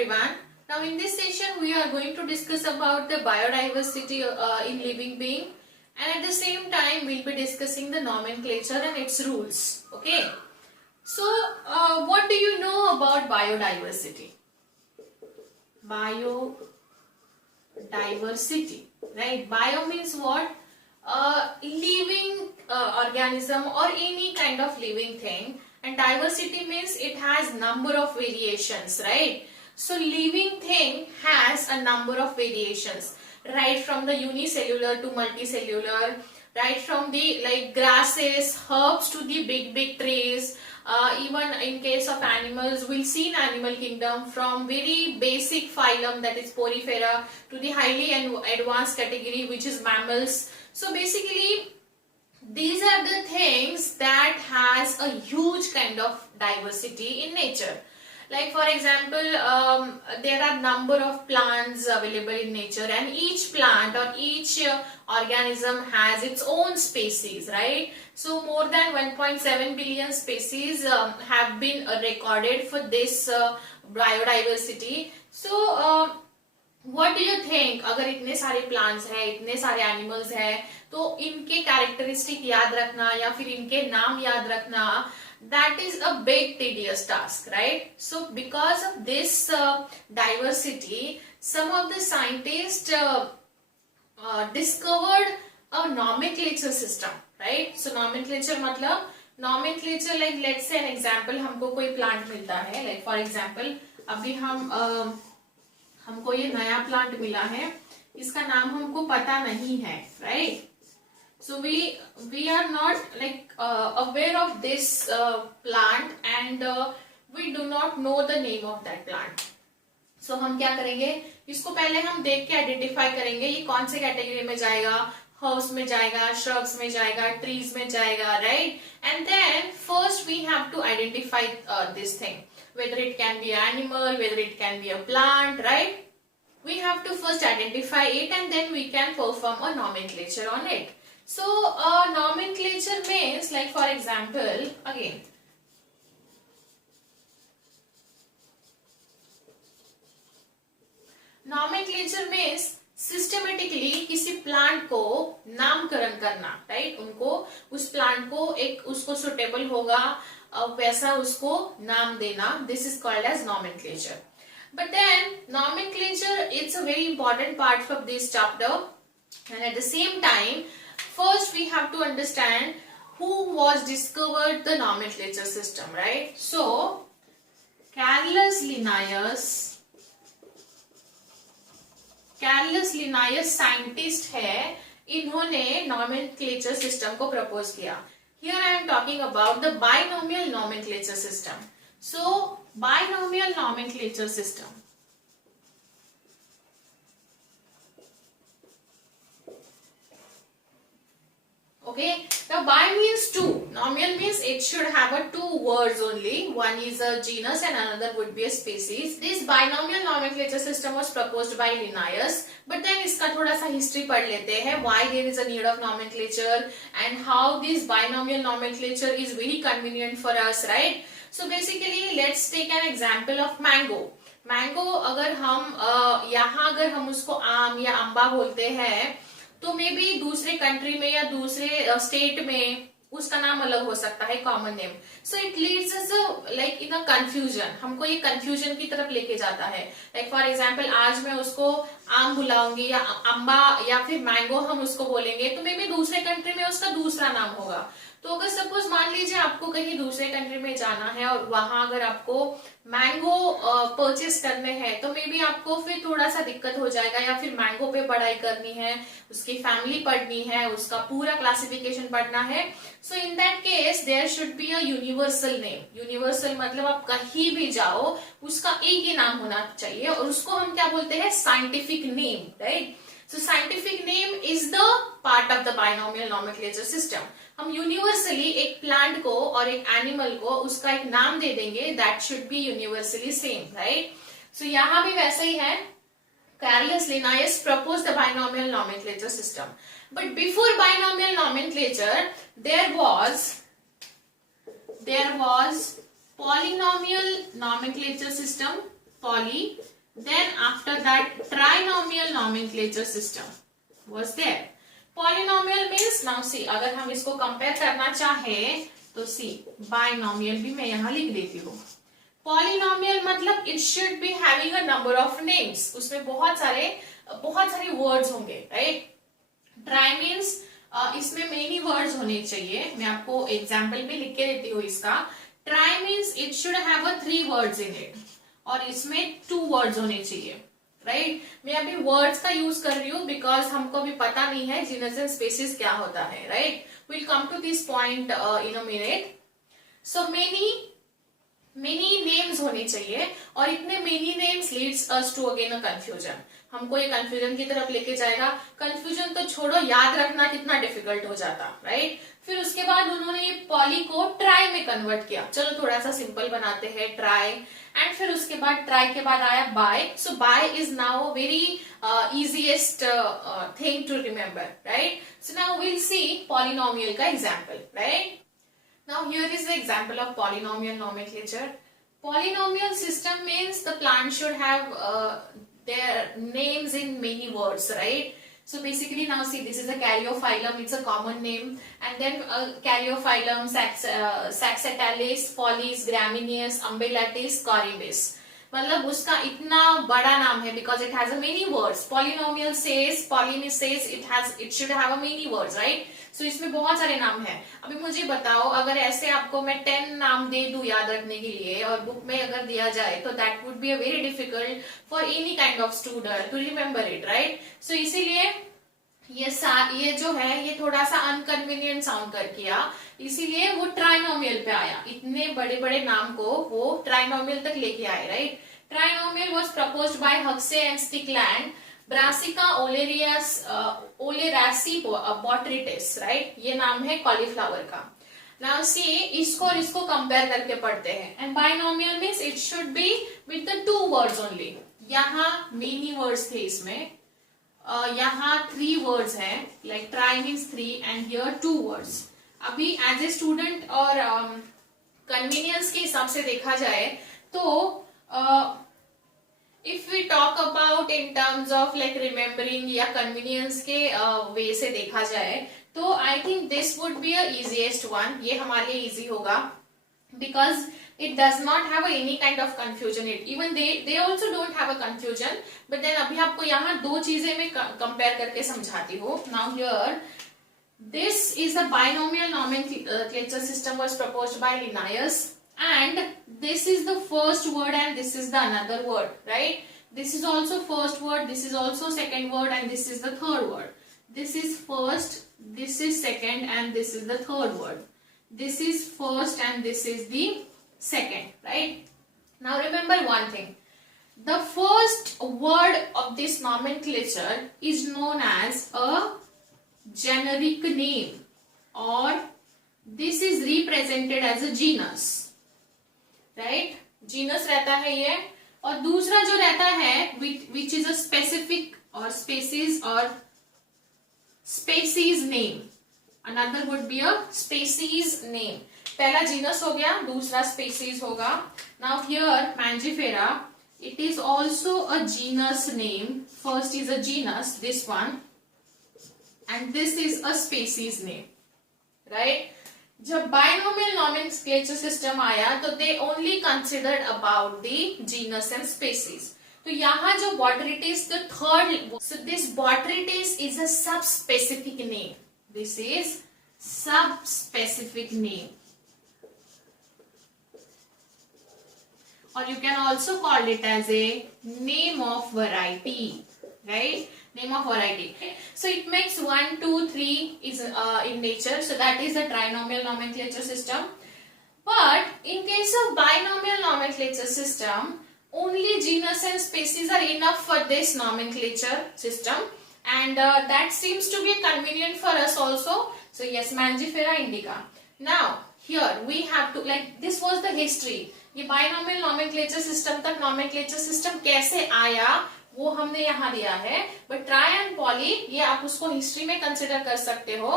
everyone. Now in this session we are going to discuss about the biodiversity in living being, and at the same time we'll be discussing the nomenclature and its rules. Okay. So what do you know about biodiversity? Biodiversity, right? Bio means what? Living organism or any kind of living thing, and diversity means it has number of variations, right? So living thing has a number of variations, right from the unicellular to multicellular, right from the like grasses, herbs to the big trees. Even in case of animals, we'll see in animal kingdom from very basic phylum, that is Porifera, to the highly advanced category which is mammals. So basically these are the things that has a huge kind of diversity in nature. Like for example, there are number of plants available in nature, and each plant or each organism has its own species, right? So more than 1.7 billion species have been recorded for this biodiversity. So what do you think, अगर इतने सारे plants हैं, इतने सारे animals हैं, तो इनके characteristic याद रखना या फिर इनके नाम याद रखना, that is a big tedious task, right? So because of this diversity, some of the scientists discovered a nomenclature system, right? So nomenclature मतलब nomenclature, like let's say an example, हमको कोई plant मिलता है, like for example अभी हमको ये नया plant मिला है, इसका नाम हमको पता नहीं है, right? So we are not like aware of this plant, and we do not know the name of that plant. So हम क्या करेंगे, इसको पहले हम देख के आइडेंटिफाई करेंगे ये कौन से कैटेगरी में जाएगा, हर्ब्स में जाएगा, shrubs में जाएगा, trees में जाएगा, right? And then first we have to identify this thing, whether it can be an animal, whether it can be a plant, right? We have to first identify it, and then we can perform a nomenclature on it. So nomenclature means, like for example, again, nomenclature means systematically किसी plant को नामकरण करना, right? उनको उस plant को एक उसको suitable होगा वैसा उसको नाम देना. This is called as nomenclature. But then nomenclature, it's a very important part of this chapter, and at the same time first we have to understand who was discovered the nomenclature system, right? So Carolus Linnaeus scientist है, इन्होंने nomenclature system को propose किया. Here I am talking about the binomial nomenclature system. So binomial nomenclature system, okay? Now bi means two, nomial means it should have a two words only, one is a genus and another would be a species. This binomial nomenclature system was proposed by Linnaeus, but then इसका थोड़ा सा history पढ़ लेते हैं, why there is a need of nomenclature and how this binomial nomenclature is very convenient for us, right? So basically let's take an example of mango. Mango अगर हम यहाँ अगर हम उसको आम या अम्बा बोलते हैं, तो मे बी दूसरे कंट्री में या दूसरे स्टेट में उसका नाम अलग हो सकता है, common name. So it leads us like in a confusion, हमको ये कंफ्यूजन की तरफ लेके जाता है. लाइक फॉर एग्जांपल आज मैं उसको आम बुलाऊंगी या अम्बा या फिर मैंगो हम उसको बोलेंगे, तो मे बी दूसरे कंट्री में उसका दूसरा नाम होगा. तो अगर सपोज मान लीजिए आपको कहीं दूसरे कंट्री में जाना है और वहां अगर आपको मैंगो परचेस करने हैं, तो मे बी आपको फिर थोड़ा सा दिक्कत हो जाएगा, या फिर मैंगो पे पढ़ाई करनी है, उसकी फैमिली पढ़नी है, उसका पूरा क्लासिफिकेशन पढ़ना है. So in that case there should be a universal name. Universal मतलब आप कहीं भी जाओ उसका एक ही नाम होना चाहिए, और उसको हम क्या बोलते हैं, scientific name, right? So scientific name is the part of the binomial nomenclature system. हम यूनिवर्सली एक प्लांट को और एक एनिमल को उसका एक नाम दे देंगे, that should be universally same, right? So यहाँ भी वैसा ही है. Carolus Linnaeus proposed the binomial nomenclature system. But before binomial nomenclature, there was polynomial nomenclature system poly, then after that trinomial nomenclature system was there. Polynomial means, now see, अगर हम इसको compare करना चाहे तो सी बाइनोमियल भी मैं यहाँ लिख देती हूँ. पॉलिनोमियल मतलब it should be having a number of names, उसमें बहुत सारे वर्ड्स होंगे, राइट. ट्राई मीन्स इसमें मेनी वर्ड्स होने चाहिए. मैं आपको एग्जाम्पल भी लिख के देती हूँ इसका. Try means it should have a 3 words in it, और इसमें 2 वर्ड्स होने चाहिए, राइट. मैं अभी वर्ड्स का यूज कर रही हूँ बिकॉज हमको अभी पता नहीं है जीनस एंड स्पीशीज क्या होता है, right. Will come to this point in a minute. So many names होने चाहिए, और इतने many names leads us to again a confusion. हमको ये कंफ्यूजन की तरफ लेके जाएगा. कंफ्यूजन तो छोड़ो, याद रखना कितना डिफिकल्ट हो जाता, राइट. फिर उसके बाद उन्होंने ये पॉली को ट्राई में कन्वर्ट किया. चलो थोड़ा सा सिंपल बनाते हैं, ट्राई. एंड फिर उसके बाद ट्राई के बाद आया bi. So bi is now very easiest thing to remember, right. So now we'll see polynomial का example, right. Now here is the example of polynomial nomenclature. Polynomial system means the plant should have their names in many words, right. So basically now see, this is a Caryophyllum, it's a common name, and then Caryophyllum, Saxatilis, Follies, Gramineous, Umbellatis, Corybis. मतलब उसका इतना बड़ा नाम है because it has a many words. Polynomial says, polynomials says it should have a many words, right. So इसमें बहुत सारे नाम हैं. अभी मुझे बताओ, अगर ऐसे आपको मैं 10 नाम दे दूं याद रखने के लिए, और बुक में अगर दिया जाए, तो that would be a very difficult for any kind of student to remember it, right. So इसीलिए ये जो है ये थोड़ा सा अनकन्वीनियंट साउंड कर किया, इसीलिए वो ट्राइनोमियल पे आया. इतने बड़े बड़े नाम को वो ट्राइनोमियल तक लेके आए, right. Trinomial was proposed by Huxley and Strickland, Brassica oleracea botrytis, right. ये नाम है कॉलीफ्लावर का. नाउ सी, इसको और इसको कंपेयर करके पढ़ते हैं. And binomial means it should be with the 2 words only. यहाँ मेनी वर्ड्स थे इसमें, यहाँ 3 वर्ड्स हैं, like tri means 3 and here 2 words. अभी एज ए स्टूडेंट और कन्वीनियंस के हिसाब से देखा जाए तो if we talk about in terms of like remembering या कन्वीनियंस के वे से देखा जाए, तो I think this would be a easiest one. ये हमारे लिए इजी होगा because it does not have any kind of confusion. Even they also don't have a confusion, but then अभी आपको यहाँ 2 चीजें मैं compare करके समझाती हूँ. Now here this is a binomial nomenclature system was proposed by Linnaeus, and this is the first word and this is the another word, right. This is also first word, this is also second word, and this is the third word. This is first, this is second, and this is the third word. This is first and this is the second, right. Now remember one thing, the first word of this nomenclature is known as a generic name, or this is represented as a genus, right. Genus रहता है ये, और दूसरा जो रहता है which is a specific or species or species name. Another would be a species name. पहला genus हो गया, दूसरा species होगा. Now here Mangifera, it is also a genus name. First is a genus, this one, and this is a species name, right. जब binomial nomenclature system आया तो they only considered about the genus and species. तो यहाँ जो Botrytis, the third, so this Botrytis is a subspecific name. This is subspecific name, or you can also call it as a name of variety, right. Name of variety. So it makes 1, 2, 3 is in nature. So that is the trinomial nomenclature system. But in case of binomial nomenclature system, only genus and species are enough for this nomenclature system, and that seems to be convenient for us also. So yes, Mangifera indica. Now here we have to, like, this was the history. ये binomial nomenclature system तक nomenclature system कैसे आया वो हमने यहाँ दिया है, but try and poly ये आप उसको history में consider कर सकते हो.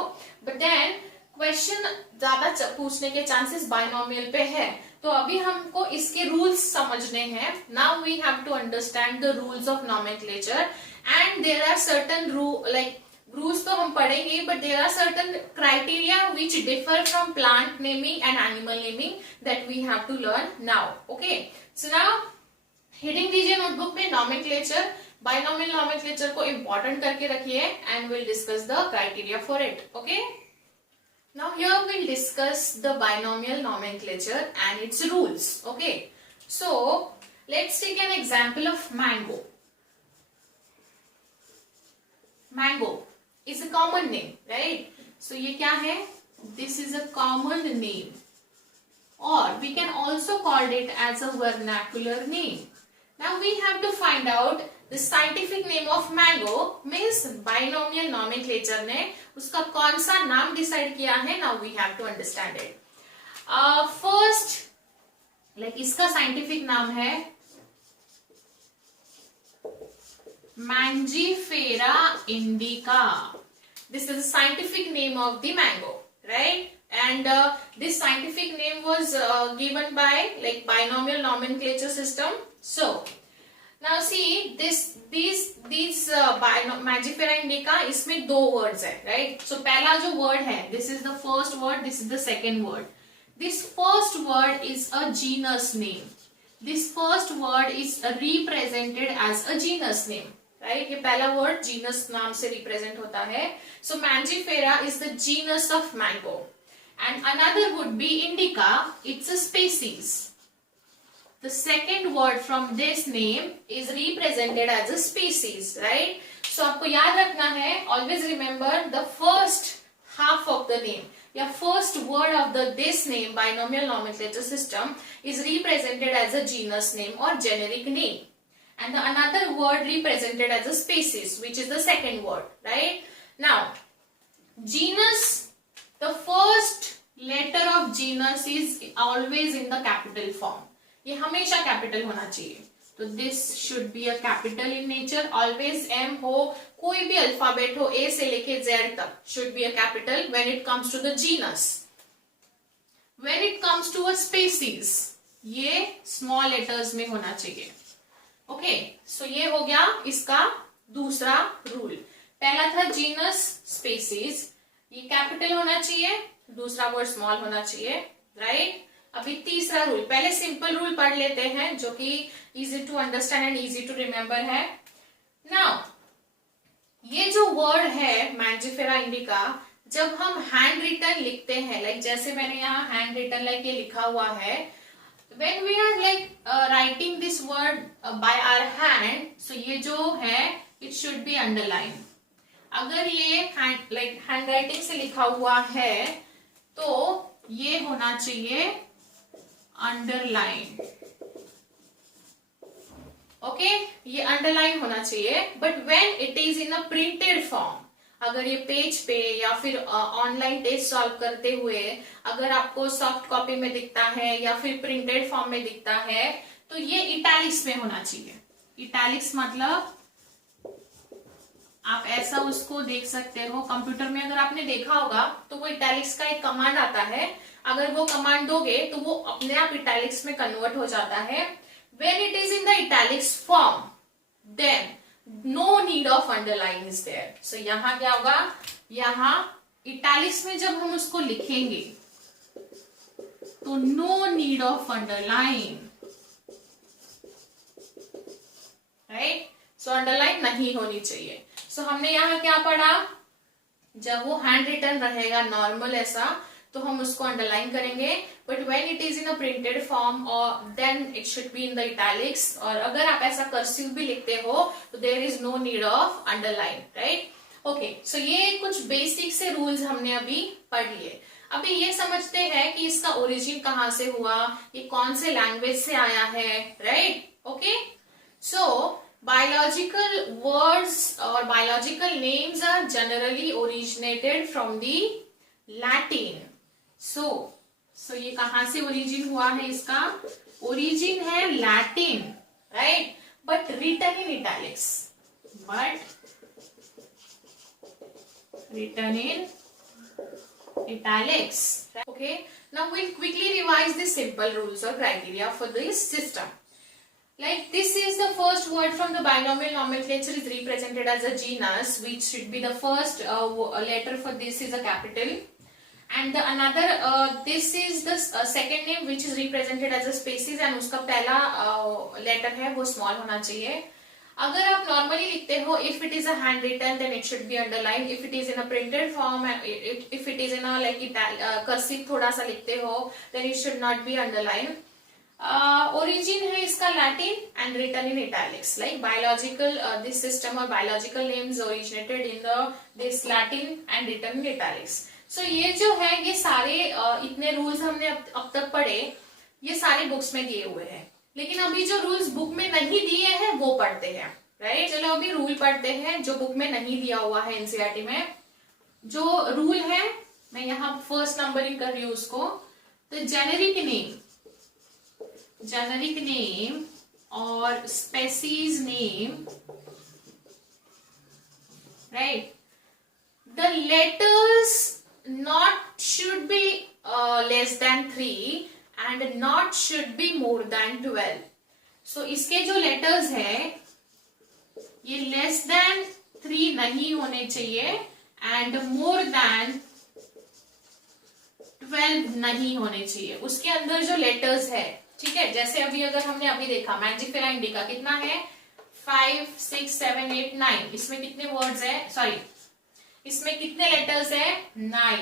But then क्वेश्चन ज्यादा पूछने के चांसेस बाइनोमियल पे है. तो अभी हमको इसके रूल्स समझने हैं. Now we have to understand the rules of nomenclature and there are certain like rules तो हम पढ़ेंगे, but there are certain criteria which differ from plant naming and animal naming that we have to learn now. Okay, so now heading दीजिए notebook में nomenclature. Binomial nomenclature को important करके रखिए and will discuss the criteria for it. Okay, now here we'll discuss the binomial nomenclature and its rules. Okay, so let's take an example of mango. Mango is a common name, right? So ये क्या है? This is a common name, or we can also call it as a vernacular name. Now we have to find out the scientific name of mango. means binomial nomenclature ने उसका कौन सा नाम decide किया है. Now we have to understand it. First, like इसका scientific नाम है Mangifera indica. This is the scientific name of the mango, right? And this scientific name was given by like binomial nomenclature system. So now see these Mangifera indica, इसमें दो words है, right? So पहला जो word है, this is the first word, this is the second word. This first word is a genus name. This first word is represented as a genus name, right? ये पहला word genus नाम से represent होता है. So Mangifera is the genus of mango, and another would be indica. It's a species. The second word from this name is represented as a species, right? So आपको याद रखना है, always remember the first half of the name या first word of this name binomial nomenclature system is represented as a genus name or generic name, and the another word represented as a species, which is the second word, right? Now genus, the first letter of genus is always in the capital form. ये हमेशा capital होना चाहिए. तो this should be a capital in nature. Always M हो, कोई भी alphabet हो, ए से लेके जेड तक, should be a capital when it comes to the genus. When it comes to a species, ये स्मॉल लेटर्स में होना चाहिए. ओके, सो ये हो गया इसका दूसरा रूल. पहला था जीनस, स्पीसीज, ये कैपिटल होना चाहिए, दूसरा वर्ड स्मॉल होना चाहिए, राइट? अभी तीसरा रूल, पहले सिंपल रूल पढ़ लेते हैं जो कि easy to understand and easy to remember है. नाउ ये जो वर्ड है मैंजिफेरा इंडिका, जब हम हैंड रिटन लिखते हैं, लाइक जैसे मैंने यहाँ हैंड रिटन लाइक ये लिखा हुआ है, when we are like writing this word by our hand, so ये जो है इट शुड बी अंडरलाइन. अगर ये लाइक हैंड राइटिंग से लिखा हुआ है तो ये होना चाहिए अंडरलाइन. ओके, ये अंडरलाइन होना चाहिए. But when it is in a printed form, अगर ये पेज पे या फिर ऑनलाइन टेस्ट सॉल्व करते हुए अगर आपको सॉफ्ट कॉपी में दिखता है या फिर प्रिंटेड फॉर्म में दिखता है, तो ये इटैलिक्स में होना चाहिए. इटैलिक्स मतलब आप ऐसा उसको देख सकते हो. कंप्यूटर में अगर आपने देखा होगा तो वो इटैलिक्स का एक कमांड आता है, अगर वो कमांड दोगे तो वो अपने आप इटैलिक्स में कन्वर्ट हो जाता है. When it is in the italics form, then no need of underline is there. So यहाँ क्या होगा, यहाँ इटैलिक्स में जब हम उसको लिखेंगे तो no need of underline, right? So underline नहीं होनी चाहिए. सो हमने यहाँ क्या पढ़ा, जब वो हैंड रिटन रहेगा नॉर्मल ऐसा तो हम उसको अंडरलाइन करेंगे, but when it is in a printed form और then it should be in the italics. और अगर आप ऐसा कर्सिव भी लिखते हो तो there is no need of underline, right? Okay, so ये कुछ बेसिक से रूल्स हमने अभी पढ़ लिए. अभी ये समझते हैं कि इसका ओरिजिन कहाँ से हुआ, ये कौन से लैंग्वेज से आया है, right? Okay, so biological words or biological names are generally originated from the Latin. So ये कहां से origin हुआ है, इसका origin है Latin, right? But written in italics. But written in italics. Okay, now we'll quickly revise the simple rules or criteria for this system. Like this is the first word from the binomial nomenclature is represented as a genus, which should be the first letter for this is a capital. And the another this is the second name which is represented as a species and उसका पहला letter है वो small होना चाहिए. अगर आप normally लिखते हो if it is a handwritten then it should be underlined. If it is in a printed form and if it is in a like cursive थोड़ा सा लिखते हो then it should not be underlined. Origin है इसका Latin and written in italics. Like biological this system or biological names originated in the this Latin and written in italics. So ये जो है ये सारे इतने रूल्स हमने अब तक पढ़े ये सारे बुक्स में दिए हुए हैं. लेकिन अभी जो रूल्स बुक में नहीं दिए हैं वो पढ़ते हैं. राइट, चलो अभी रूल पढ़ते हैं जो बुक में नहीं दिया हुआ है एनसीईआरटी में. जो रूल है मैं यहाँ फर्स्ट नंबरिंग कर रही हूँ उसको. तो जेनेरिक नेम और species name, right, the letters not should be less than 3 and not should be more than 12. So इसके जो letters है ये less than 3 नहीं होने चाहिए and more than 12 नहीं होने चाहिए. उसके अंदर जो letters है, ठीक है, जैसे अभी अगर हमने अभी देखा मैंजिफेरा इंडिका कितना है 5 6 7 8 9. इसमें कितने वर्ड्स है, सॉरी इसमें कितने लेटर्स है 9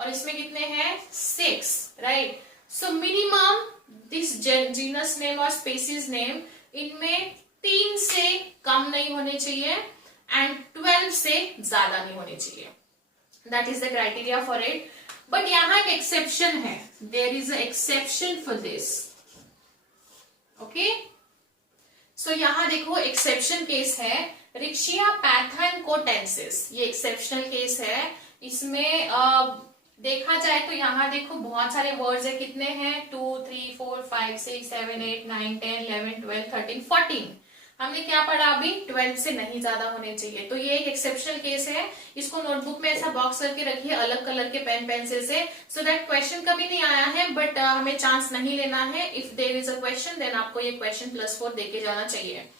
और इसमें कितने हैं 6. Right, so minimum this genus name और स्पेसीज नेम इनमें 3 से कम नहीं होने चाहिए एंड 12 से ज्यादा नहीं होने चाहिए. That is the criteria for it. But यहाँ एक एक्सेप्शन है, there is a exception for this. Okay, so यहाँ देखो एक्सेप्शन केस है रिक्शिया पैथनकोटेंसिस. ये एक्सेप्शनल केस है. इसमें देखा जाए तो यहाँ देखो बहुत सारे वर्ड्स है. कितने हैं 2 3 4 5 6 7 8 9 10 11 12 13 14. हमने क्या पढ़ा अभी 12 से नहीं ज्यादा होने चाहिए. तो ये एक एक्सेप्शनल केस है. इसको नोटबुक में ऐसा बॉक्स करके रखिए अलग कलर के पेन पेंसिल से, सो दैट क्वेश्चन कभी नहीं आया है बट हमें चांस नहीं लेना है. If there is a question then आपको ये क्वेश्चन +4 देके जाना चाहिए.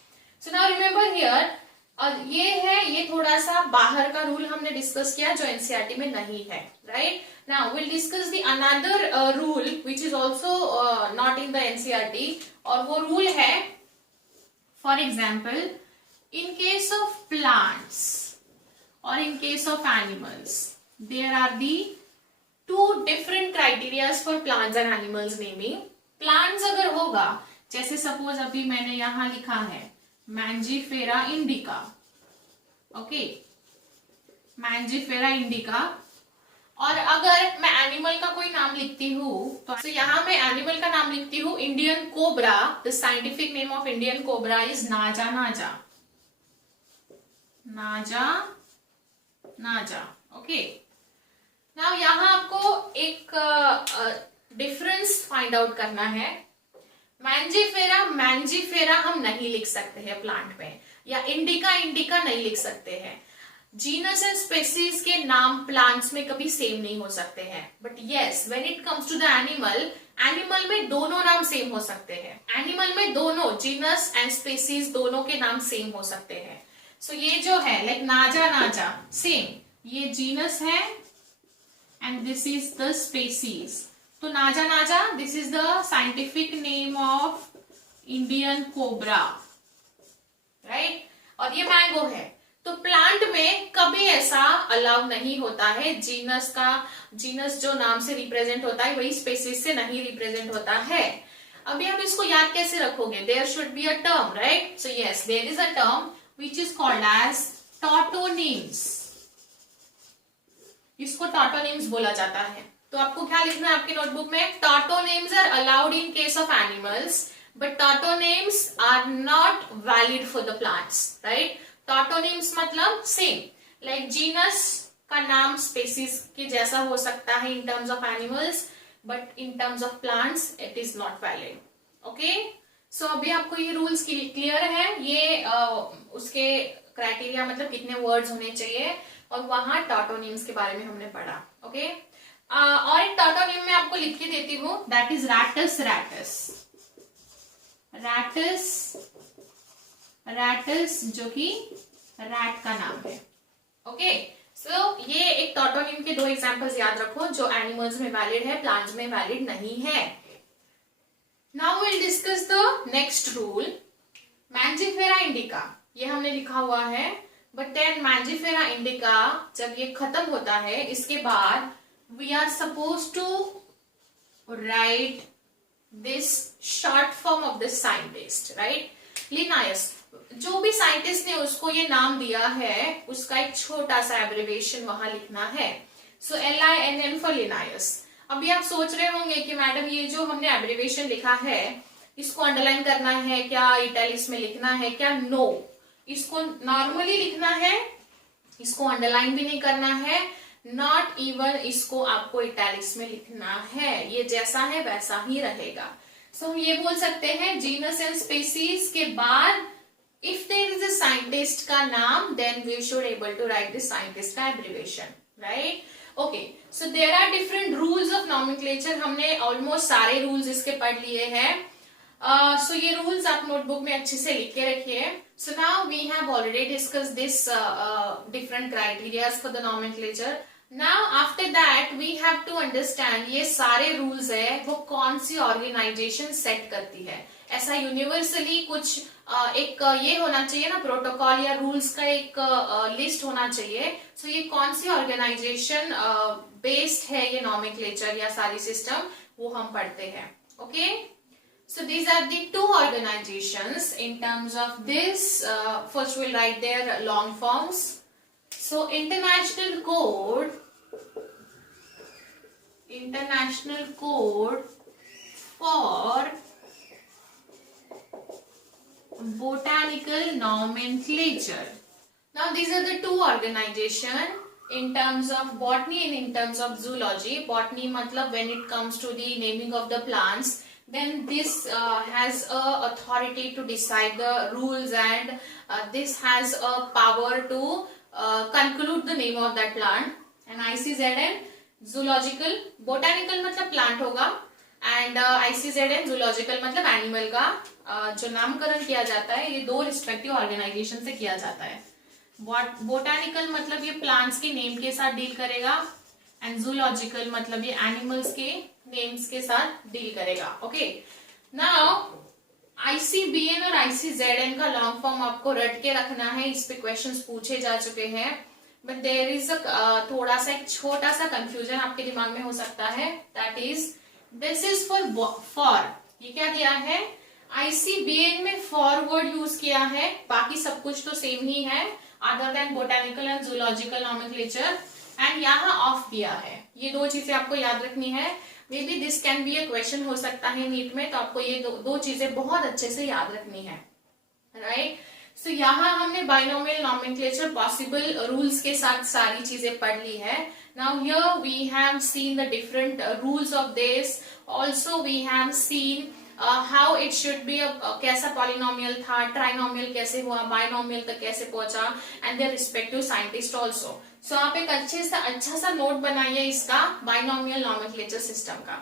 सो नाउ रिमेंबर हियर, और ये है ये थोड़ा सा बाहर का रूल हमने डिस्कस किया जो एनसीईआरटी में नहीं है. Right, now will discuss the another rule which is also not in the NCERT. और वो रूल है for example in case of plants और in case of animals there are the 2 different criterias for plants and animals naming. Plants अगर होगा जैसे suppose अभी मैंने यहां लिखा है Mangifera indica. Okay, Mangifera indica. और अगर मैं एनिमल का कोई नाम लिखती हूँ तो यहाँ मैं एनिमल का नाम लिखती हूँ Indian cobra. The scientific name of Indian cobra is नाजा नाजा. नाजा नाजा. ओके, नाउ यहाँ आपको एक डिफरेंस फाइंड आउट करना है. मैंजिफेरा हम नहीं लिख सकते हैं प्लांट में, या इंडिका नहीं लिख सकते हैं. जीनस एंड स्पेसीज के नाम प्लांट्स में कभी सेम नहीं हो सकते हैं. But yes when it comes to the animal में दोनों नाम सेम हो सकते हैं. एनिमल में दोनों जीनस एंड स्पेसीज दोनों के नाम सेम हो सकते हैं. सो ये जो है लाइक नाजा नाजा सेम, ये जीनस है and this is the species. तो नाजा नाजा this is the scientific name of Indian cobra. Right, और ये मैंगो है. तो प्लांट में कभी ऐसा अलाउ नहीं होता है. जीनस जो नाम से रिप्रेजेंट होता है वही स्पेसीज से नहीं रिप्रेजेंट होता है. अभी आप इसको याद कैसे रखोगे? There should be a term, right. So yes there is a term which is called as tautonyms. इसको टॉटोनिम्स बोला जाता है. तो आपको क्या लिखना है आपके नोटबुक में? Tautonyms are allowed in case of animals but tautonyms are not valid for the plants. Right, tautonyms मतलब सेम, लाइक जीनस का नाम स्पेसीज के जैसा हो सकता है in terms of animals but in terms of plants it is not valid. Okay, so अभी आपको ये रूल्स क्लियर है. ये उसके क्राइटेरिया मतलब कितने वर्ड्स होने चाहिए और वहां टॉटोनिम्स के बारे में हमने पढ़ा. ओके, और एक टॉटोनिम मैं आपको लिख के देती हूँ, दैट इज रैटस रैटस, जो कि रैट का नाम है। ओके, सो ये एक टॉटोनिम के दो एग्जांपल्स याद रखो जो एनिमल्स में वैलिड है, प्लांट्स में वैलिड नहीं है। Now will discuss the next rule, Mangifera indica. ये हमने लिखा हुआ है, बट देन मैंजिफेरा इंडिका जब ये खत्म होता है, इसके बाद we are suppose to write this short form of this scientist, right. Linnaeus, जो भी साइंटिस्ट ने उसको ये नाम दिया है, उसका एक छोटा सा एब्रिविएशन वहां लिखना है। सो LINN फॉर लिनायस। अभी आप सोच रहे होंगे कि मैडम ये जो हमने एब्रिविएशन लिखा है, इसको अंडरलाइन करना है क्या, इटैलिक्स में लिखना है क्या? नो, इसको नॉर्मली लिखना है, इसको अंडरलाइन भी नहीं करना है, नॉट इवन इसको आपको इटैलिक्स में लिखना है। ये जैसा है वैसा ही रहेगा। सो हम ये बोल सकते हैं जीनस एंड स्पीसीज के बाद if there is a scientist का नाम, then we should able to write this scientist का abbreviation, right. Okay, so there are different rules of nomenclature. हमने ऑलमोस्ट सारे रूल्स इसके पढ़ लिए हैं। सो ये रूल्स आप नोटबुक में अच्छे से लिख के रखिए। So now we have already discuss this different criterias for the nomenclature. Now after that we have to understand ये सारे रूल्स है वो कौन सी ऑर्गेनाइजेशन सेट करती है। ऐसा यूनिवर्सली कुछ एक ये होना चाहिए ना, प्रोटोकॉल या रूल्स का एक लिस्ट होना चाहिए। सो ये कौन सी ऑर्गेनाइजेशन बेस्ड है ये नॉमेनक्लेचर या सारी सिस्टम, वो हम पढ़ते हैं। Okay, so these are the two organizations in terms of this. First we'll write their long forms. So international code for botanical nomenclature. Now these are the two organizations in terms of botany and in terms of zoology. Botany matlab when it comes to the naming of the plants, then this has a authority to decide the rules, and this has a power to conclude the name of that plant. And ICZN zoological, botanical मतलब plant होगा, and ICZN zoological मतलब animal का जो नामकरण किया जाता है, ये दो रिस्पेक्टिव ऑर्गेनाइजेशन से किया जाता है। बोटानिकल मतलब ये प्लांट्स के नेम के साथ डील करेगा, एंड जूलॉजिकल मतलब ये एनिमल्स के नेम्स के साथ डील करेगा। ओके, नाउ ICBN और ICZN का लॉन्ग फॉर्म आपको रट के रखना है, इस पे क्वेश्चंस पूछे जा चुके हैं, बट देयर इज थोड़ा सा एक छोटा सा कंफ्यूजन आपके दिमाग में हो सकता है, that is this is for ये क्या दिया है, ICBN में फॉर वर्ड यूज किया है, बाकी सब कुछ तो सेम ही है other than botanical and zoological nomenclature, and यहाँ ऑफ दिया है। ये दो चीजें आपको याद रखनी है। May be this can be A question हो सकता है नीट में, तो आपको ये दो चीजें बहुत अच्छे से याद रखनी है, राइट। सो यहाँ हमने बाइनोमियल नॉमेनक्लेचर पॉसिबल रूल्स के साथ सारी चीजें पढ़ ली है। Now here we have seen the different rules of this, also we have seen how it should be, कैसा पॉलिनोमियल था, ट्राइनोमियल कैसे हुआ, बाइनोमियल तक कैसे पहुंचा, and their respective scientist also. So आप एक अच्छा सा नोट बनाइए इसका बाइनोमियल नॉमेनक्लेचर सिस्टम का।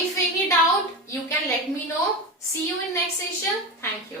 If any doubt you can let me know. See you in next session. Thank you.